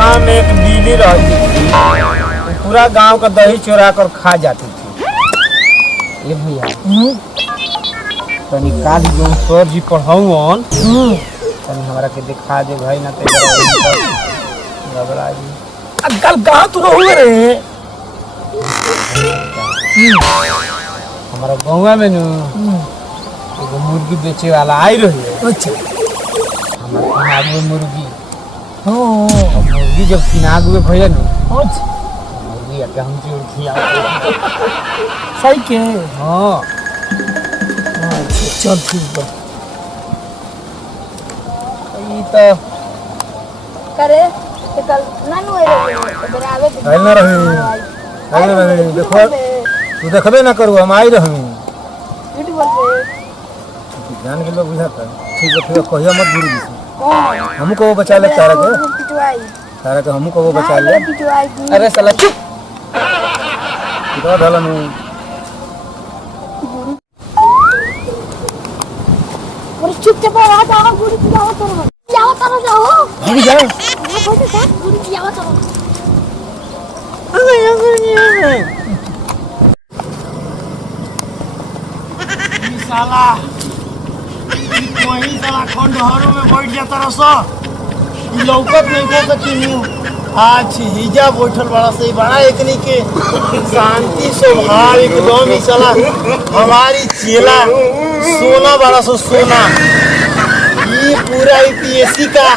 गांव में एक बिल्ली रहती थी, पूरा गांव का दही चुरा कर खा जाती थी। ये भैया तनी काल जो सर जी पढ़ाऊन तनी हमरा के दिखा दे भाई ना तो घबरा जी। कल कहाँ तू हुए रे? हमारा गाँव में नु एगो मुर्गी बेचे वाला आई रही है। अच्छा हमारे मुर्गी हाँ मुर्गी जब किनाग हुए भैया नु अच्छा मुर्गी आके हमसे खिया सही के हाँ अच्छा चल ठीक बा। ई तो करे तो कल नानू रे बराबर आइल ना रही देखो तू देखबे ना करू हम आई रही झूठ बोल रे जान के लोग बुझाता ठीक है फिर कहिया मत गुरु जी से कौन हमको बचा ले तारा के पिटवाई तारा के हमको वो बचा ले। पिटवाई अरे साला चुप कितना ढलन और चुपचाप रहा जाओ गुरु की जाओ तो जाओ तारो जाओ भाग जा बोलते था गुरु की जाओ तारो साला वही साला खंडहरों में बैठ जाता रहा ई लौकत नहीं को सकी आज हिजा बैठल बड़ा से बड़ा एकनी के शांति स्वभाव एकदम ही साला हमारी चेला सोना बड़ा सो सोना ये पूरा यूपीएससी का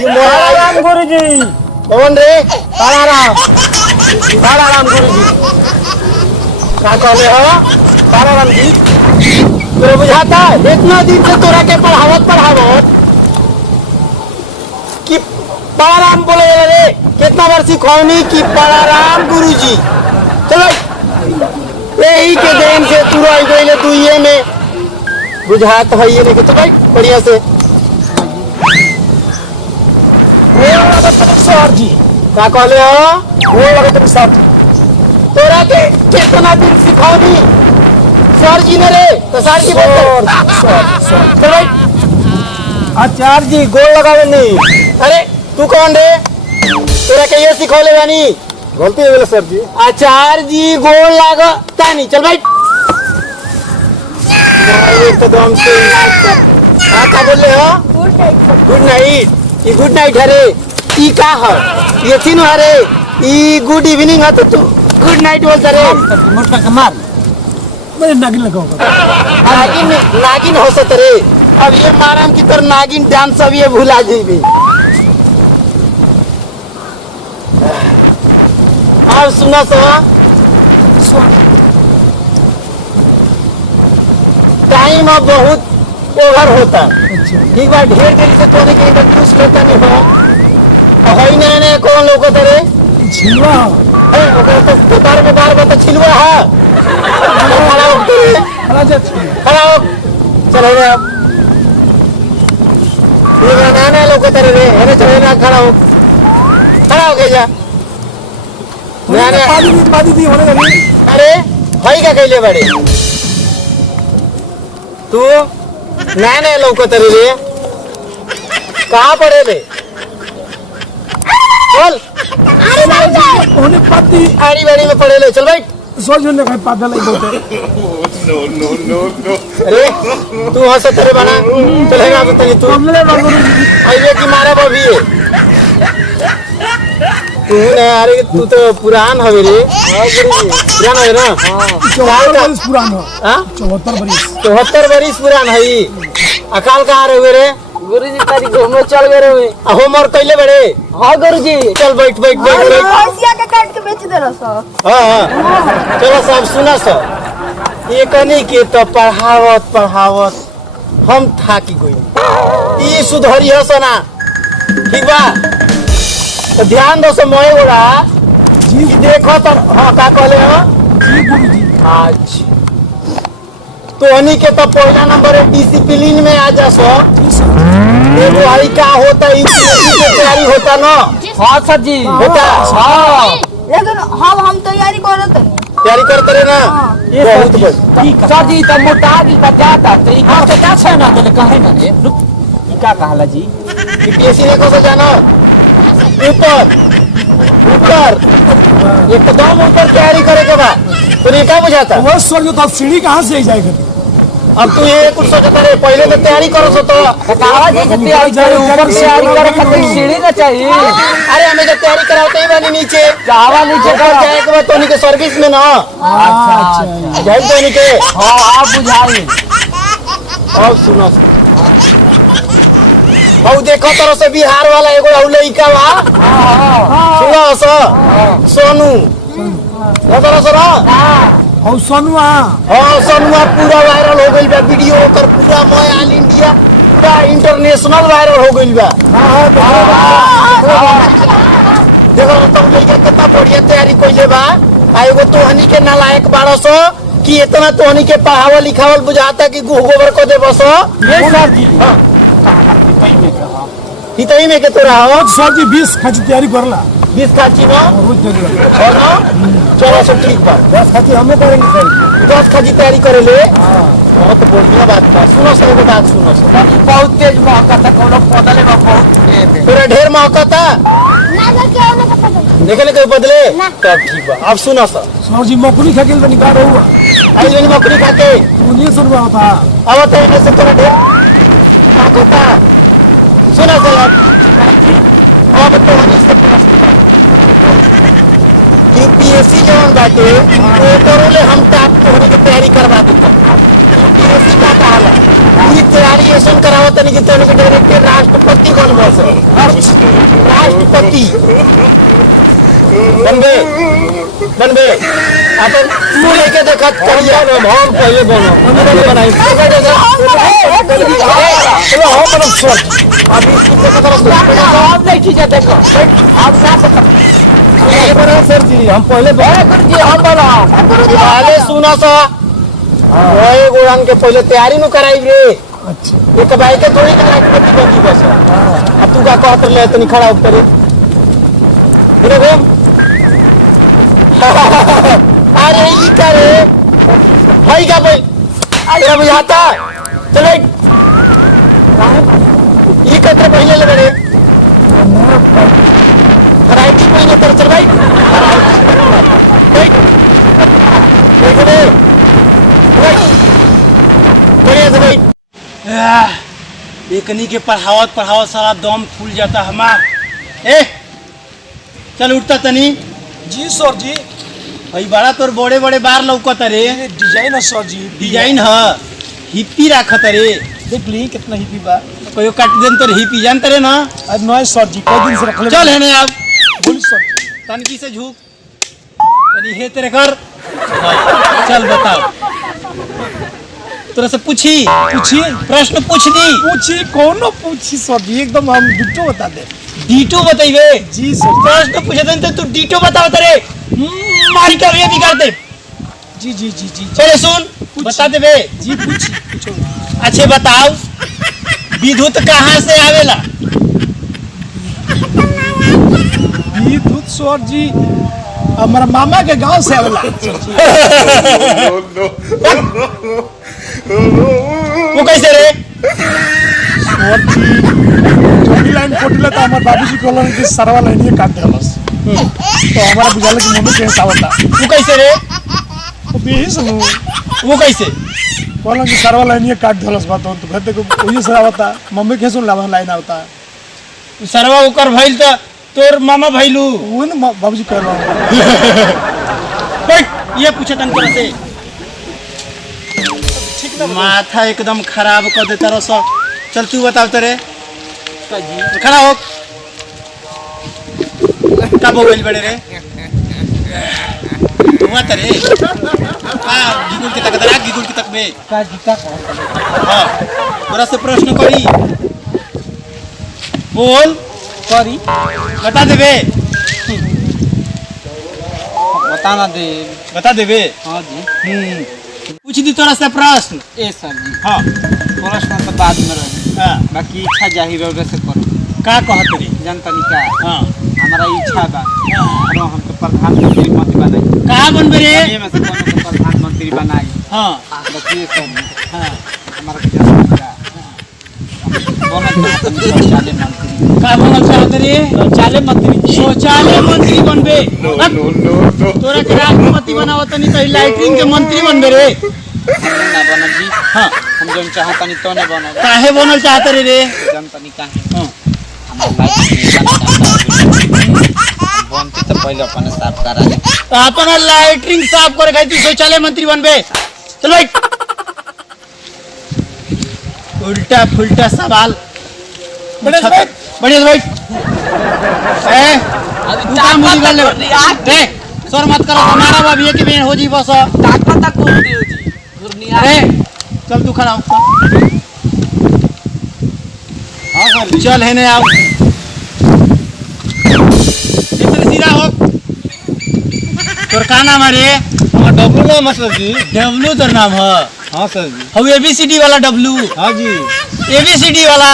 ये मोहराम गुरुजी कौन रे ताराराम गुरुजी क्या कहले हो ताराराम जी तोरा बुझाता है इतना दिन से तोरा के पढ़ावत कि पढ़ाराम बोले रे कितना बार सिखौनी कि पढ़ाराम गुरुजी चलो यही के देन से तू रह गई दुइये में बुझात है ये नहीं तो भाई बढ़िया से सर जी क्या कहले हो वो लगे सर तोरा के कितना दिन सिखौनी सर जी ने रे तो सर जी बोल भाई आचार्य जी गोल लगावे नहीं। अरे तू कौन रे तोरा के ये सिखौले बानी गलती हो गेल सर जी। आचार्य जी गोल लागता नहीं चल भाई एकदम से क्या बोले हो गुड नाइट ये गुड नाइट है रे ई का है ये तीन है रे ई गुड इवनिंग है तो तू गुड नाइट बोलता रे मोटा कमाल मैं नागिन लगाऊंगा नागिन हो सकते रे अब ये मारम की तर नागिन डांस अब ये भुला जाइबे। अब सुना सो टाइम अब बहुत ओवर होता ठीक बा ढेर देर से तोने के इंट्रोड्यूस करता नहीं हो होई ने कौन लोग तेरे झिलवा ए ओकर तो कतार में बार बार छिलवा है खड़ा हो तेरे खड़ा हो चलो रे ये नाना लोग तेरे रे अरे चलो ना खड़ा हो के जा पादी दी होने लगी। अरे भाई क्या कहले बड़े तू नया लौको तेरे रे कहाँ पड़े रे बोल होने पादी आड़ी बाड़ी में पड़े ले चल भाई सोच ने कहीं पागल नहीं बोलते अरे तू हंस तेरे बना चलेगा तो तनी तू आइए कि मारा बभी है तू ने अरे तू तो पुरान हवे रे पुरान है ना 74 बरिस पुराना हां 74 बरिस पुरान है अकाल कहाँ रहे रे गुरुजी तारी घूमने चल गए रहे होमवर्क कैले बड़े हाँ गुरुजी चल बैठ भैंसिया के काट के बेच दे रहा हाँ चलो सब सुना सब ये कनी के तो पढ़ावत हम थाकी गई ये सुधरी है सना ठीक बा तो ध्यान दो सो मोए गोड़ा जी देखो तो हाँ का कहले हो जी गुरुजी आज तो हनी के तो पहला नंबर है डिसिप्लिन में आ जा सो देखो भाई क्या होता है यूपीएससी की तैयारी होता ना हाँ सर जी होता हाँ लेकिन हम तैयारी करत नहीं तैयारी करते रहे ना ये बहुत बस सर जी तब मोटा गिल बचाता तो इका से का छे ना बोले कहे ना रे ई का कहला जी यूपीएससी ने को जानो ऊपर ऊपर एकदम ऊपर तैयारी करे के बाद तो ये क्या बुझाता वो सर जो तो सीढ़ी कहाँ से जाएगा? अब तू ये कुछ सोचता रे पहले तो तैयारी करो सो तो कहा जी कि तैयारी करे ऊपर से तैयारी करे खातिर सीढ़ी ना चाहिए। अरे हमें जब तैयारी कराते ही बानी नीचे चावा नीचे ऊपर जाए के बाद तोनी के सर्विस में ना अच्छा जाए तोनी के हाँ आप बुझाई। अब सुनो औ देखो तरह से बिहार वाला एगो औ लइका बा सुनो सो सोनू तरह से ना और सोनुआ हाँ सोनुआ पूरा वायरल हो गइल बा वीडियो ओकर पूरा ऑल इंडिया पूरा इंटरनेशनल वायरल हो गइल बा देखो तुम लइका कितना बढ़िया तैयारी कइले बा आ एगो तोहनी के नालायक बाड़ो सो कि इतना तोहनी के पढ़ावल लिखावल बुझाता कि गोबर को दे बसो ये सर जी हितई में के तोरा हो सर जी 20 खाची तैयारी करला 20 खाची ना रोज दे दिया हो ना चलो सब ठीक बा 10 खाची हमें करेंगे सर 10 खाची तैयारी करे ले बहुत बढ़िया बात बा सुनो सर एगो बात सुनो सर बहुत तेज महका था कोनो पौधा ले बहुत तेज। तोरा ढेर मौका था ना ना क्या ना पता नहीं। देखे कोई बदले ना। तब ठीक बा अब सुनो सर जी मकुनी खा के तो निकाल हुआ आई जन मकड़ी खा के 1900 था। अब तरीके से तोरा ढेर मौका था सुनो सर अब तो यूपीएससी जवन बाटे ओकरो ले हम टाप होने की तैयारी करवा देते यूपीएससी का कहाला ये तैयारी ऐसा करावो तनी कि तनी के डायरेक्ट राष्ट्रपति बनबो से राष्ट्रपति बनबे बनबे अपन तू लेके देखा करिया हम पहले बनो बनाई चलो हम बनो सर अभी इसकी तरफ आप नहीं खींचा देखो आप ना पकड़। सर जी हम पहले गुरु जी हम बोला पहले सुना सा ओए गोरन के पहले तैयारी नु कराई रे अच्छा एक बाइक के थोड़ी ना राष्ट्रपति बनी बस अब तू का कहत ले तनी खड़ा उतरे अरे घूम अरे ई करे भाई का भाई अरे बुझाता चले ई कते पहले ले रे वैरायटी पहले कर चल भाई देख रे बढ़िया से भाई एकनी के पढ़ावत सारा दम फूल जाता हमार ए चल उठता तनी जी सर जी भाई बड़ा तोर बड़े बड़े बार लौकत रे ये डिजाइन है सर जी डिजाइन ह हिप्पी राखत रे देख ली कितना हिपी बा कोई काट देन तोर हिप्पी जानत रे ना आज नए सर जी कई दिन से रखले चल है ना अब बोली सर जी तनकी से झुक तनी हे तेरे कर चल बताओ तोरा से पूछी पूछिए प्रश्न पूछ दी पूछी कौनो पूछी सर जी एकदम हम डिटो बता दे डीटो बताइबे जी सर प्रश्न पूछे देन तू डीटो बताओ तेरे मारी कर ये बिगाड़ दे जी जी जी जी चले सुन बता देबे जी पूछी पूछो अच्छे बताओ विद्युत कहाँ से आवेला विद्युत सर जी हमारा मामा के गांव से आवेला वो कैसे रे सर जी जोड़ी लाइन कोटिला तो हमारे बाबूजी कहलन कि सरवा लाइन ये काट देलस तो हमारा बुझाला कि मम्मी के हिसाब था वो कैसे रे तो बेही सुनो वो कैसे कहलन कि सरवा लाइन ये काट देलस बात तो कहते को वही से आवता मम्मी के सुन लावन लाइन आवता सरवा ओकर भइल त तोर मामा भइलू वो ना बाबूजी कहलन बैठ ये पूछे तन तोरा से माथा एकदम खराब कर देता रह सब चल तू बताओ तेरे खड़ा हो कब हो गइल बड़े रे हुआ तेरे गिगुल के तक दरा गिगुल के तक में का जीता हां तोरा से प्रश्न करी बोल करी बता देबे बता ना दे। बता देबे हाँ जी पूछ दी तोरा से प्रश्न ए सर जी हाँ प्रश्न तो बाद में रही हाँ बाकी इच्छा जाहिर रहे से करो का कहत रे जनता का हाँ हमारा इच्छा बा और हम तो प्रधानमंत्री मंत्री बनाई कहाँ बनबे रे ये में से कोनो को प्रधानमंत्री बनाई हाँ बच्चे सब हाँ हमारा जनता का दोनों शौचालय मंत्री का बनल चाहत चाहते रे? शौचालय मंत्री बनबे। तोरा के राष्ट्रपति बनावत नहीं तो लैट्रिन के मंत्री बनबे रे। ना बनल जी। हाँ हम जौन चाहतनी तो ने बनल। काहे बनल चाहते रे? जनतनी काहे? हाँ बनते तो पहले अपन साफ करा ले। अपना लैट्रिन साफ करे खातिर शौचालय मंत्री बनबे। चल भाई उल्टा फुल्टा सवाल। बढ़िया भाई ए तू काम मुझे कर ले। ए सर मत करो हमारा बाबी के बेन हो जी बस। अरे चल तू खड़ा हो। हाँ सर चल है ने आओ इधर सीधा हो। तोर का नाम है रे? डब्लू नाम है सर जी। डब्लू तोर नाम है? हाँ सर जी। हम ABCD वाला डब्लू? हाँ जी ABCD वाला?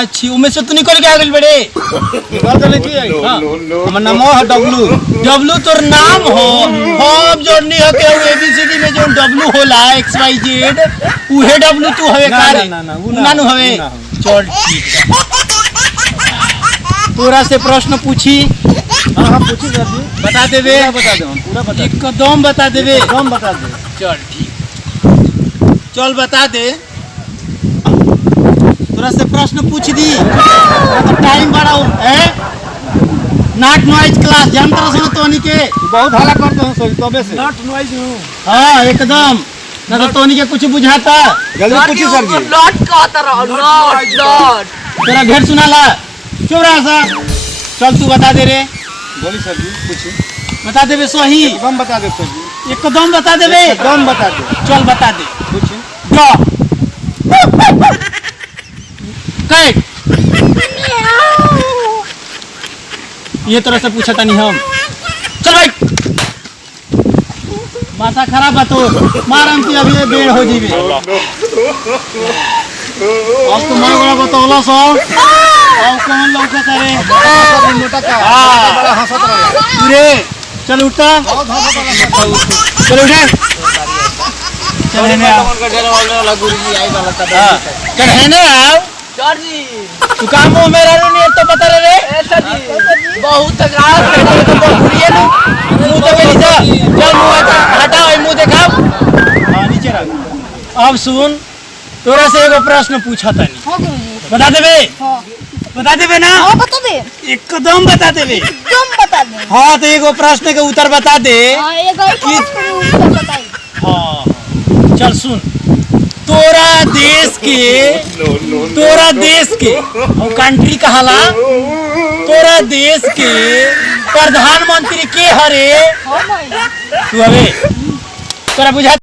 अच्छा उनमें से तू निकल के आ गई बड़े। निकाल देने की है। हाँ हमारा नाम है डब्लू। डब्लू तोर नाम हो। हम जोड़नी हो के ABCD में जो डब्लू होला XYZ उहे डब्लू तू हवे का रे? ना नु हवे। चल ठीक तोरा से प्रश्न पूछी। हाँ पूछी सर जी। बता देबे? बता दे पूरा बता एकदम बता देबे? एकदम बता दे। चल ठीक चल बता दे। तोरा से प्रश्न पूछ दी तो टाइम बढ़ाओ है। नॉट नॉइज क्लास जानता सुनो तोनी के बहुत हल्ला करते हैं सर तबे से। नॉट नॉइज हूं। हां एकदम ना तो तोनी के कुछ बुझाता। जल्दी पूछी सर जी। नॉट कहता रहो नॉट तेरा घेर सुनाला चुप रहा सा। चल तू बता दे रे। बोली सर जी पूछी। बता देबे सही? एकदम बता दे सर जी। एकदम बता देबे? एकदम बता दे। चल बता दे। पूछी। कैट ये तरह से पूछा था नहीं हम। चल भाई माथा खराब बात हो मारम की अभी बेड़ हो जीवे। अब तो मैं बड़ा बतौला सो अब कौन लौका करे मोटा का हाँ। बड़ा हंसत रहा। पूरे चल उठता बहुत हंसत रहा। चल उठे चल है ना वाला गुरुजी आई वाला चल है ना आओ सर जी तू काम मुंह मेरा नहीं तो बता रे ऐसा जी बहुत गाल बुढ़िए नु मुंह तो मेरी जा चल मुंह हटा ओए मुंह दिखाओ। हां नीचे रख। अब सुन तोरा से एगो प्रश्न पूछा तनी। हाँ गुरुजी। बता देबे? हाँ बता देबे ना? हाँ बता दे। एकदम बता देबे? एकदम बता दे। हाँ तो एगो प्रश्न के उत्तर बता दे। हाँ एक और प्रश्न बताई। हाँ चल सुन तोरा देश के और कंट्री कहाला तोरा देश के प्रधानमंत्री के हरे? हाँ भाई तू हवे तोरा बुझा